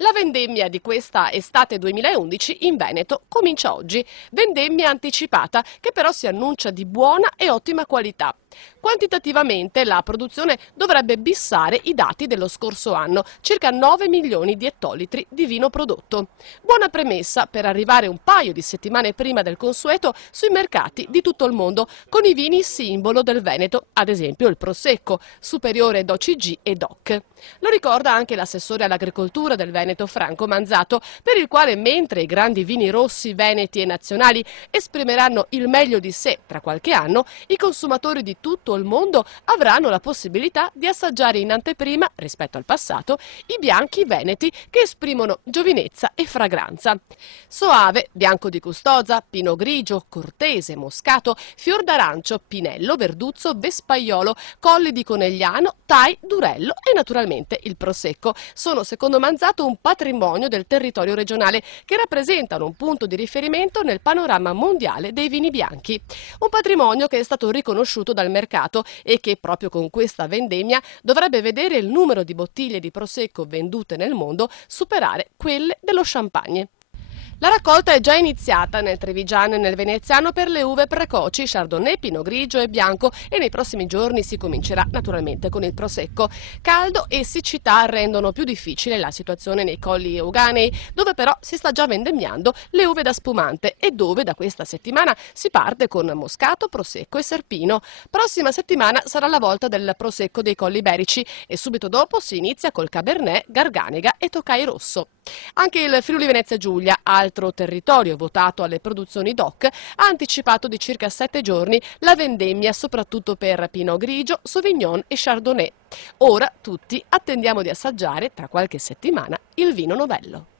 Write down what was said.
La vendemmia di questa estate 2011 in Veneto comincia oggi. Vendemmia anticipata che però si annuncia di buona e ottima qualità. Quantitativamente la produzione dovrebbe bissare i dati dello scorso anno, circa 9 milioni di ettolitri di vino prodotto. Buona premessa per arrivare un paio di settimane prima del consueto sui mercati di tutto il mondo con i vini simbolo del Veneto, ad esempio il Prosecco, superiore d'OCG e DOC. Lo ricorda anche l'assessore all'agricoltura del Veneto Franco Manzato, per il quale mentre i grandi vini rossi veneti e nazionali esprimeranno il meglio di sé tra qualche anno, i consumatori di tutto il mondo avranno la possibilità di assaggiare in anteprima, rispetto al passato, i bianchi veneti che esprimono giovinezza e fragranza. Soave, bianco di custoza, pino grigio, cortese, moscato, fior d'arancio, pinello, verduzzo, vespaiolo, colli di conegliano, tai, durello e naturalmente il prosecco sono secondo Manzato un patrimonio del territorio regionale che rappresentano un punto di riferimento nel panorama mondiale dei vini bianchi. Un patrimonio che è stato riconosciuto dal mercato e che proprio con questa vendemmia dovrebbe vedere il numero di bottiglie di prosecco vendute nel mondo superare quelle dello champagne. La raccolta è già iniziata nel Trevigiano e nel Veneziano per le uve precoci, Chardonnay, Pinot Grigio e Bianco, e nei prossimi giorni si comincerà naturalmente con il Prosecco. Caldo e siccità rendono più difficile la situazione nei colli euganei, dove però si sta già vendemmiando le uve da spumante e dove da questa settimana si parte con Moscato, Prosecco e Serpino. Prossima settimana sarà la volta del Prosecco dei Colli Iberici e subito dopo si inizia col Cabernet, Garganega e Tokai Rosso. Anche il Friuli Venezia Giulia, altro territorio votato alle produzioni DOC, ha anticipato di circa 7 giorni la vendemmia soprattutto per Pinot Grigio, Sauvignon e Chardonnay. Ora tutti attendiamo di assaggiare, tra qualche settimana, il vino novello.